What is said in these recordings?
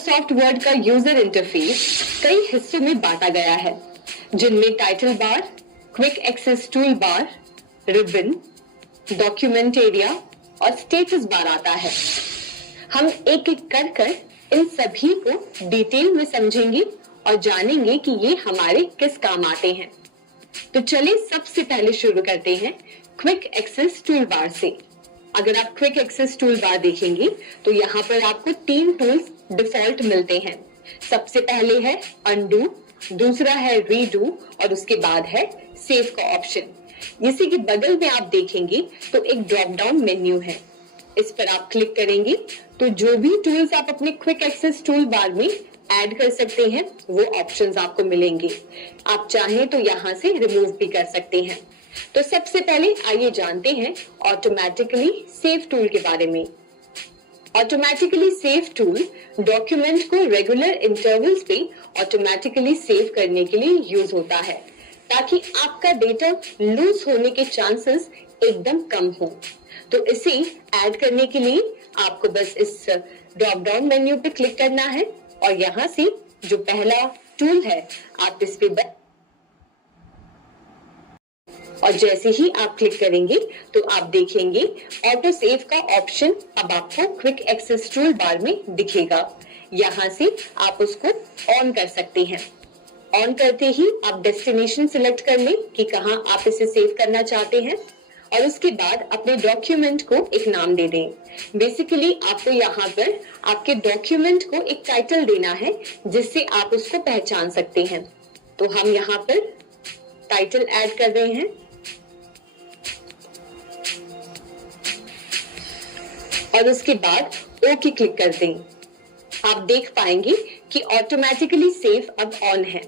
Microsoft Word का user interface कई हिस्सों में बांटा गया है, जिनमें title bar, quick access tool bar, ribbon, document area और स्टेटस बार आता है। हम एक एक कर इन सभी को डिटेल में समझेंगे और जानेंगे कि ये हमारे किस काम आते हैं। तो चलिए सबसे पहले शुरू करते हैं क्विक एक्सेस टूल बार से। अगर आप क्विक एक्सेस टूल बार देखेंगे तो यहाँ पर आपको 3 टूल्स डिफॉल्ट मिलते हैं। सबसे पहले है अनडू, दूसरा है रीडू और उसके बाद है सेव का ऑप्शन। इसी के बगल में आप देखेंगे तो एक ड्रॉप डाउन मेन्यू है, इस पर आप क्लिक करेंगे तो जो भी टूल्स आप अपने क्विक एक्सेस टूल बार में ऐड कर सकते हैं वो ऑप्शंस आपको मिलेंगे। आप चाहें तो यहाँ से रिमूव भी कर सकते हैं। तो सबसे पहले आइए जानते हैं ऑटोमेटिकली सेव टूल के बारे में। ऑटोमेटिकली सेव टूल डॉक्यूमेंट को रेगुलर इंटरवल्स पे ऑटोमेटिकली सेव करने के लिए यूज होता है, ताकि आपका डेटा लूज होने के चांसेस एकदम कम हो। तो इसे ऐड करने के लिए आपको बस इस ड्रॉप डाउन मेन्यू पे क्लिक करना है और यहाँ से जो पहला टूल है आप इस पे और जैसे ही आप क्लिक करेंगे तो आप देखेंगे ऑटो सेव का ऑप्शन अब आपको क्विक एक्सेस टूल बार में दिखेगा। यहाँ से आप उसको ऑन कर सकते हैं। ऑन करते ही आप डेस्टिनेशन सिलेक्ट कर लें कि कहाँ आप इसे सेव करना चाहते हैं और उसके बाद अपने डॉक्यूमेंट को एक नाम दे दें। बेसिकली आपको यहाँ पर आपके डॉक्यूमेंट को एक टाइटल देना है जिससे आप उसको पहचान सकते हैं। तो हम यहाँ पर टाइटल ऐड कर रहे हैं और उसके बाद ओके क्लिक कर दें। आप देख पाएंगे कि ऑटोमेटिकली सेव अब ऑन है।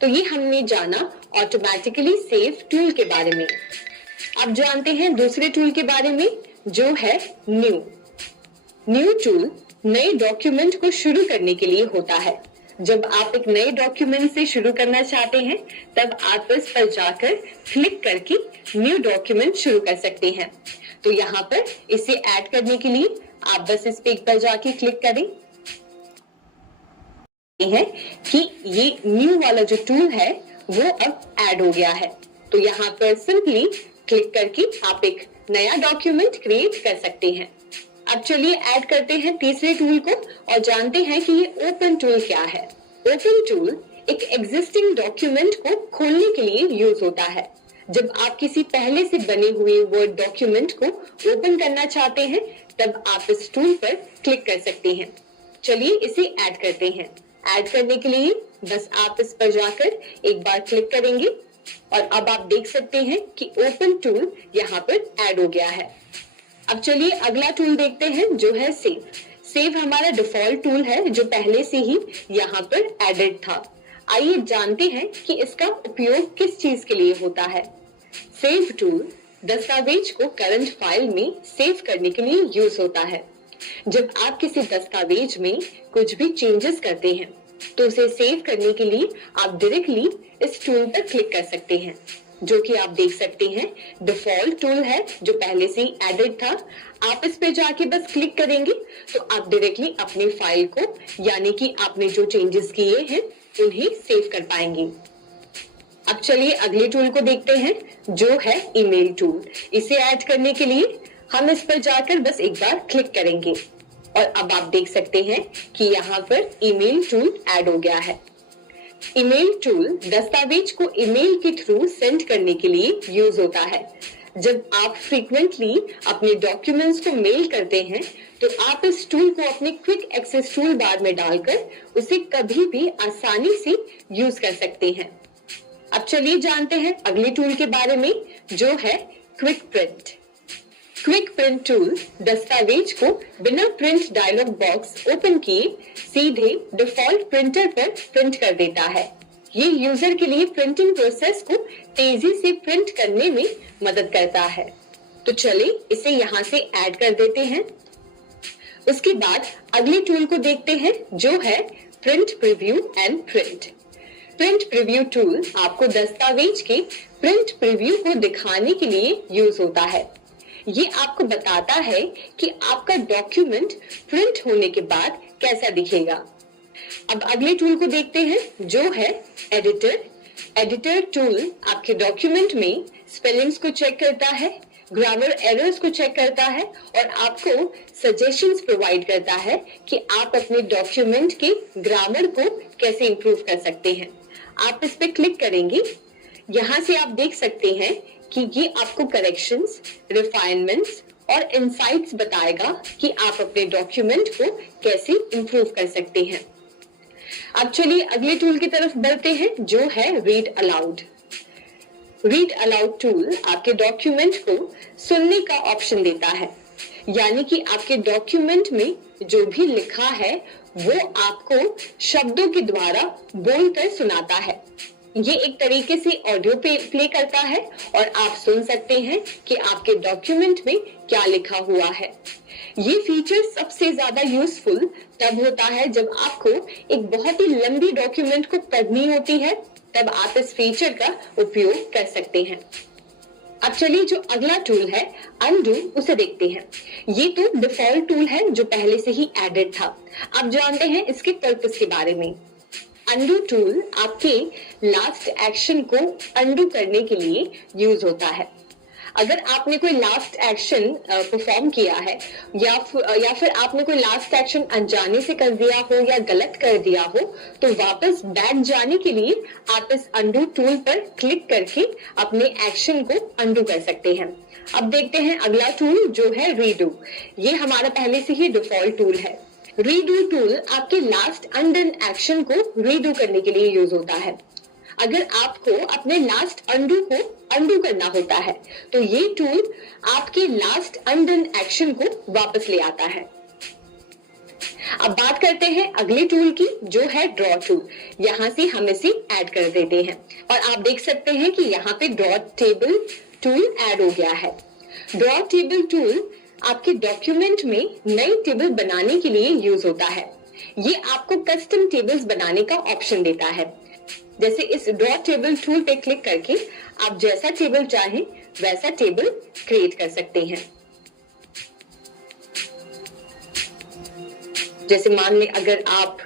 तो ये हमने जाना ऑटोमेटिकली सेव टूल के बारे में। अब जानते हैं दूसरे टूल के बारे में जो है न्यू। न्यू टूल नए डॉक्यूमेंट को शुरू करने के लिए होता है। जब आप एक नए डॉक्यूमेंट से शुरू करना चाहते हैं तब आप इस पर जाकर क्लिक करके न्यू डॉक्यूमेंट शुरू कर सकते हैं। तो यहाँ पर इसे ऐड करने के लिए आप बस इस पेज पर जाके क्लिक करें है कि ये न्यू वाला जो टूल है वो अब ऐड हो गया है। तो यहाँ पर सिंपली क्लिक करके आप एक नया डॉक्यूमेंट क्रिएट कर सकते हैं। अब चलिए ऐड करते हैं तीसरे टूल को और जानते हैं कि ये ओपन टूल क्या है। ओपन टूल एक एग्जिस्टिंग डॉक्यूमेंट को खोलने के लिए यूज होता है। जब आप किसी पहले से बने हुए वर्ड डॉक्यूमेंट को ओपन करना चाहते हैं तब आप इस टूल पर क्लिक कर सकते हैं। चलिए इसे ऐड करते हैं। ऐड करने के लिए बस आप इस पर जाकर एक बार क्लिक करेंगे और अब आप देख सकते हैं कि ओपन टूल यहाँ पर ऐड हो गया है। अब चलिए अगला टूल देखते हैं जो है सेव। सेव हमारा डिफॉल्ट टूल है जो पहले से ही यहाँ पर एडेड था। आइए जानते हैं कि इसका उपयोग किस चीज के लिए होता है। सेव टूल दस्तावेज को करंट फाइल में सेव करने के लिए यूज होता है। जब आप किसी दस्तावेज में कुछ भी चेंजेस करते हैं तो उसे सेव करने के लिए आप डायरेक्टली इस टूल पर क्लिक कर सकते हैं, जो कि आप देख सकते हैं डिफॉल्ट टूल है जो पहले से ही एडेड था। आप इस पे जाके बस क्लिक करेंगे तो आप डायरेक्टली अपनी फाइल को यानी कि आपने जो चेंजेस किए हैं उन्हें सेव कर पाएंगे। अब चलिए अगले टूल को देखते हैं जो है ईमेल टूल। इसे ऐड करने के लिए हम इस पर जाकर बस एक बार क्लिक करेंगे और अब आप देख सकते हैं कि यहाँ पर ईमेल टूल ऐड हो गया है। ईमेल टूल दस्तावेज को ईमेल के थ्रू सेंड करने के लिए यूज होता है। जब आप फ्रीक्वेंटली अपने डॉक्यूमेंट्स को मेल करते हैं तो आप इस टूल को अपने क्विक एक्सेस टूल बार में डालकर उसे कभी भी आसानी से यूज कर सकते हैं। अब चलिए जानते हैं अगले टूल के बारे में जो है quick print. Quick print tool दस्तावेज को बिना प्रिंट डायलॉग बॉक्स ओपन किए सीधे डिफॉल्ट प्रिंटर पर प्रिंट कर देता है। ये यूजर के लिए प्रिंटिंग प्रोसेस को तेजी से प्रिंट करने में मदद करता है। तो चलिए इसे यहाँ से ऐड कर देते हैं। उसके बाद अगले टूल को देखते हैं जो है print preview and print. Print preview tool आपको दस्तावेज के प्रिंट प्रीव्यू को दिखाने के लिए यूज होता है। ये आपको बताता है कि आपका डॉक्यूमेंट प्रिंट होने के बाद कैसा दिखेगा। अब अगले टूल को देखते हैं जो है एडिटर। एडिटर टूल आपके डॉक्यूमेंट में स्पेलिंग्स को चेक करता है, ग्रामर एरर्स को चेक करता है और आपको सजेशंस प्रोवाइड करता है कि आप अपने डॉक्यूमेंट के ग्रामर को कैसे इंप्रूव कर सकते हैं। आप इस पे क्लिक करेंगे, यहाँ से आप देख सकते हैं कि ये आपको करेक्शंस, रिफाइनमेंट्स और इनसाइट्स बताएगा कि आप अपने डॉक्यूमेंट को कैसे इंप्रूव कर सकते हैं। अब चलिए अगले टूल की तरफ बढ़ते हैं जो है read aloud. Read aloud tool आपके डॉक्यूमेंट को सुनने का ऑप्शन देता है, यानी कि आपके डॉक्यूमेंट में जो भी लिखा है वो आपको शब्दों के द्वारा बोलकर सुनाता है। ये एक तरीके से ऑडियो प्ले करता है और आप सुन सकते हैं कि आपके डॉक्यूमेंट में क्या लिखा हुआ है। ये फीचर सबसे ज्यादा यूजफुल तब होता है जब आपको एक बहुत ही लंबी डॉक्यूमेंट को पढ़नी होती है, तब आप इस फीचर का उपयोग कर सकते हैं। अब चलिए जो अगला टूल है अनडू, उसे देखते हैं। ये तो डिफॉल्ट टूल है जो पहले से ही एडेड था। अब जानते हैं इसके पर्पस के बारे में। अनडू टूल आपके लास्ट एक्शन को अनडू करने के लिए यूज होता है। अगर आपने कोई लास्ट एक्शन परफॉर्म किया है या फिर आपने कोई लास्ट एक्शन अनजाने से कर दिया हो या गलत कर दिया हो, तो वापस बैक जाने के लिए आप इस अनडू टूल पर क्लिक करके अपने एक्शन को अनडू कर सकते हैं। अब देखते हैं अगला टूल जो है रीडू। ये हमारा पहले से ही डिफॉल्ट टूल है। रीडू टूल आपके लास्ट अनडन एक्शन को रीडू करने के लिए यूज होता है। अगर आपको अपने लास्ट अनडू को अनडू करना होता है तो ये टूल आपके लास्ट अनडन एक्शन को वापस ले आता है। अब बात करते हैं अगले टूल की जो है ड्रॉ टूल। यहाँ से हम इसे ऐड कर देते हैं और आप देख सकते हैं कि यहाँ पे ड्रॉ टेबल टूल ऐड हो गया है। ड्रॉ टेबल टूल आपके डॉक्यूमेंट में नई टेबल बनाने के लिए यूज होता है। ये आपको कस्टम टेबल्स बनाने का ऑप्शन देता है। जैसे इस ड्रॉ टेबल टूल पे क्लिक करके आप जैसा टेबल चाहें वैसा टेबल क्रिएट कर सकते हैं। जैसे मान लें अगर आप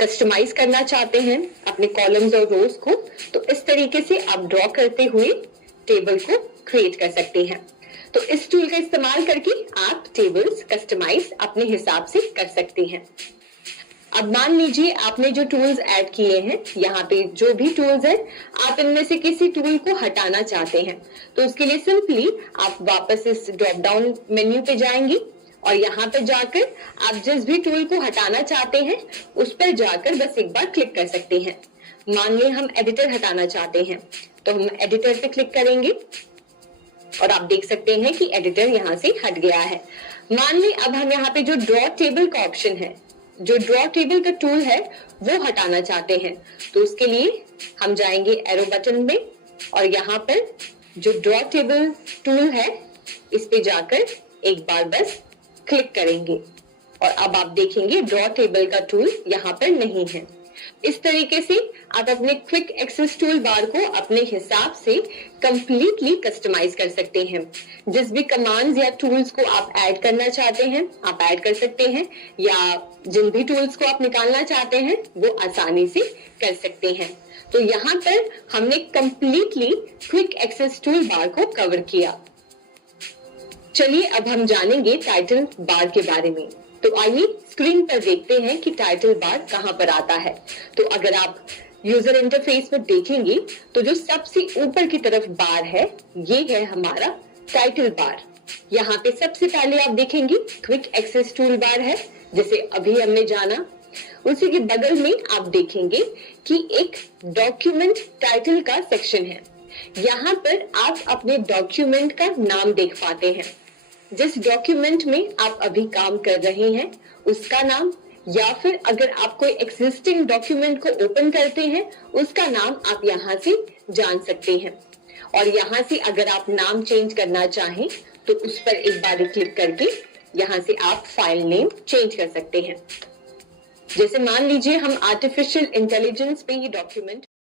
कस्टमाइज करना चाहते हैं अपने कॉलम्स और रोज को, तो इस तरीके से आप ड्रॉ करते हुए टेबल को क्रिएट कर सकते हैं। तो इस टूल का इस्तेमाल करके आप टेबल्स कस्टमाइज अपने हिसाब से कर सकते हैं। अब मान लीजिए आपने जो टूल्स ऐड किए हैं, यहाँ पे जो भी टूल्स हैं, आप इनमें से किसी टूल को हटाना चाहते हैं, तो उसके लिए सिंपली आप वापस इस ड्रॉप डाउन मेन्यू पे जाएंगे और यहाँ पे जाकर आप जिस भी टूल को हटाना चाहते हैं उस पर जाकर बस एक बार क्लिक कर सकते हैं। मान लें हम एडिटर हटाना चाहते हैं तो हम एडिटर पे क्लिक करेंगे और आप देख सकते हैं कि एडिटर यहाँ से हट गया है। मान लें अब हम यहाँ पे जो ड्रॉ टेबल का ऑप्शन है, जो ड्रॉ टेबल का टूल है वो हटाना चाहते हैं, तो उसके लिए हम जाएंगे एरो बटन में और यहाँ पर जो ड्रॉ टेबल टूल है इस पे जाकर एक बार बस क्लिक करेंगे और अब आप देखेंगे ड्रॉ टेबल का टूल यहाँ पर नहीं है। इस तरीके से आप अपने क्विक एक्सेस टूल बार को अपने हिसाब से कंप्लीटली कस्टमाइज कर सकते हैं। जिस भी कमांड्स या टूल्स को आप ऐड करना चाहते हैं आप ऐड कर सकते हैं, या जिन भी टूल्स को आप निकालना चाहते हैं वो आसानी से कर सकते हैं। तो यहाँ पर हमने completely quick access tool bar को कवर किया। चलिए अब हम जानेंगे टाइटल बार के बारे में। तो आइए स्क्रीन पर देखते हैं कि टाइटल बार कहां पर आता है। तो अगर आप यूजर इंटरफेस पर देखेंगे तो जो सबसे ऊपर की तरफ बार है ये है हमारा टाइटल बार। यहाँ पे सबसे पहले आप देखेंगे क्विक एक्सेस टूल बार है जिसे अभी हमने जाना। उसी के बगल में आप देखेंगे कि एक डॉक्यूमेंट टाइटल का सेक्शन है। यहाँ पर आप अपने डॉक्यूमेंट का नाम देख पाते हैं। जिस डॉक्यूमेंट में आप अभी काम कर रहे हैं उसका नाम, या फिर अगर आप कोई एग्जिस्टिंग डॉक्यूमेंट को ओपन करते हैं उसका नाम आप यहाँ से जान सकते हैं। और यहाँ से अगर आप नाम चेंज करना चाहें तो उस पर एक बार क्लिक करके यहाँ से आप फाइल नेम चेंज कर सकते हैं। जैसे मान लीजिए हम आर्टिफिशियल इंटेलिजेंस पे ये डॉक्यूमेंट